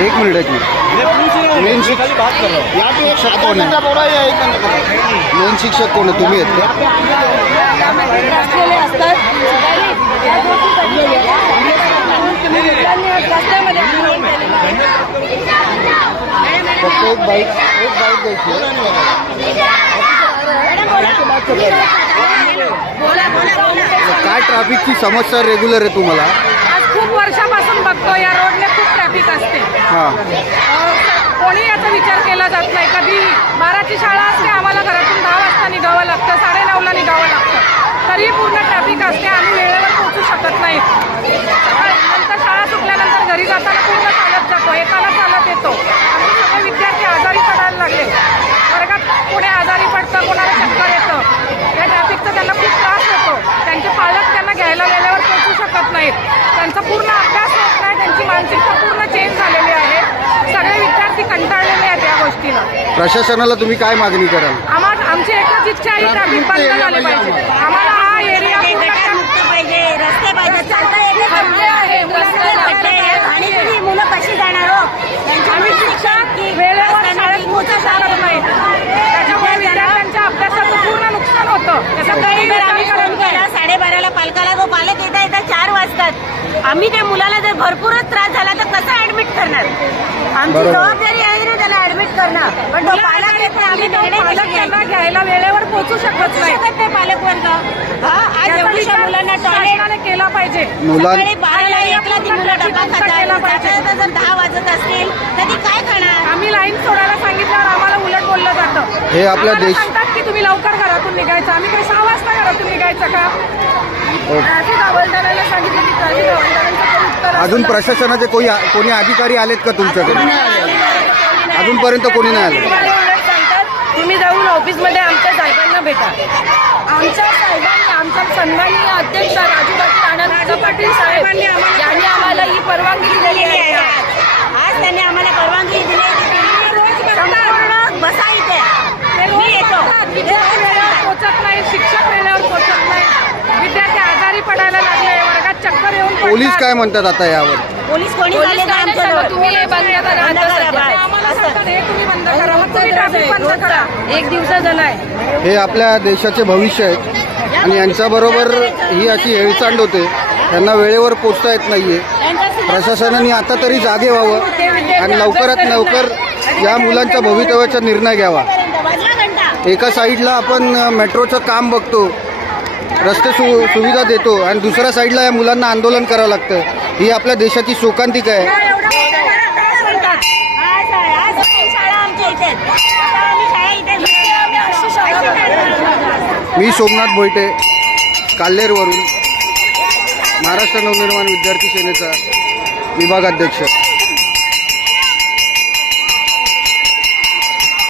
एक minute main शिक्षक कोण आहे? मेन शिक्षक कोण आहे? तुम्ही आहेत का? फक्त एक बाईक द्यायची काय ट्रॅफिकची समस्या रेग्युलर आहे तुम्हाला? खूप वर्षापासून बघतो या रोडने खूप ट्रॅफिक असते. हां, कोणी याचा विचार केला जात नाही. कधी 12ची शाळा असते, आम्हाला घरातून 10 वाजता निघावं लागतं, 9:30ला निघावं लागतं, तरी पूर्ण ट्रॅफिक असते. आम्ही वेळेवर पोहोचू शकत नाही. नंतर शाळा सुटल्यानंतर घरी जाताना पूर्ण चालत जातो, येताना चालत येतो. आमचे सगळे विद्यार्थी आजारी पडायला लागले. वर्गात कोणी आजारी पडतं, कोणाला चक्कर येतं. या ट्रॅफिकचा त्यांना खूप त्रास होतो. त्यांचे पालक त्यांना घ्यायला वेळेवर पोहोचू शकत नाहीत. त्यांचा पूर्ण अभ्यास होत नाही. त्यांची मानसिकता पूर्ण चेंज झालेली आहे. सगळे विद्यार्थी कंटाळलेले आहेत या गोष्टीला. प्रशासनाला तुम्ही काय मागणी कराल? आमची एकच इच्छा आहे, ट्रॅफिक बंद झाले पाहिजे. आम्हाला हा एरिया मुक्त पाहिजे, रस्ते पाहिजे, चालता आणि तुम्ही मुलं कशी जाणार हो? आम्ही शिक्षक वेळेवर शाळेत पोहोचू शकत नाही. त्याच्यामुळे विद्यार्थ्यांच्या अभ्यासाचं पूर्ण नुकसान होतं. सकाळी 12:30ला पालकाला जो पालक येता 4 वाजतात. आम्ही त्या मुलाला जर भरपूरच त्रास झाला तर कसं ऍडमिट करणार? आमची जबाबदारी आहे ना त्याला ऍडमिट करणं. पण तो पालक येत नाही, आम्ही त्यांना घ्यायला वेळेवर पोहोचू शकत नाही. पालक वर्ग आज एवढ्या मुलांना टॉयलेट केला पाहिजे. सकाळी 12ला 1ला ती मुलं डबा खातात. जर 10 वाजत असतील तर ती काय खाणार? आम्ही लाईन सोडायला सांगितल्यावर आम्हाला उलट बोललं जातं. हे आपल्या देश सांगतात की तुम्ही लवकर घरातून निघायचं. आम्ही काही 6 वाजता घरातून निघायचं का? सांगितलं की अजून प्रशासनाचे कोणी अधिकारी आलेत का तुमच्याकडे? अजूनपर्यंत कोणी नाही आलं. तुम्ही जाऊन ऑफिसमध्ये आमच्या साहेबांना भेटा. आमच्या साहेबांनी, आमच्या सन्माननीय अध्यक्ष राजू पाटील साहेबांनी यांनी आम्हाला ही परवानगी दिलेली आहे. आज त्यांनी आम्हाला परवानगी दिली. बसा इथे, मी येतो. वेळेवर पोहोचत नाही, शिक्षक वेळेवर पोहोचत नाही, विद्यार्थी आजारी पडायला लागले, वर्गात चक्कर येऊन पडतात. पोलीस काय म्हणतात आता यावर? पोलीस कोणी तुम्ही हे बंद करा, आम्हाला सांगतात हे तुम्ही बंद करा, मग तुम्ही ट्रॅफिक बंद करा. 1 दिवसाचं नाही. हे आपल्या देशाचे भविष्य आहेत आणि यांच्याबरोबर ही अशी हेळसांड होते. त्यांना वेळेवर पोचता येत नाहीये. प्रशासनाने आता तरी जागे व्हावं आणि लवकरात लवकर या मुलांच्या भवितव्याचा निर्णय घ्यावा. एका साईडला आपण मेट्रोचं काम बघतो, रस्ते सुविधा देतो आणि दुसऱ्या साईडला या मुलांना आंदोलन करावं लागतं. ही आपल्या देशाची शोकांतिक आहे. मी सोमनाथ भोईटे, काल्हेरवरून, महाराष्ट्र नवनिर्माण विद्यार्थी सेनेचा विभागाध्यक्ष.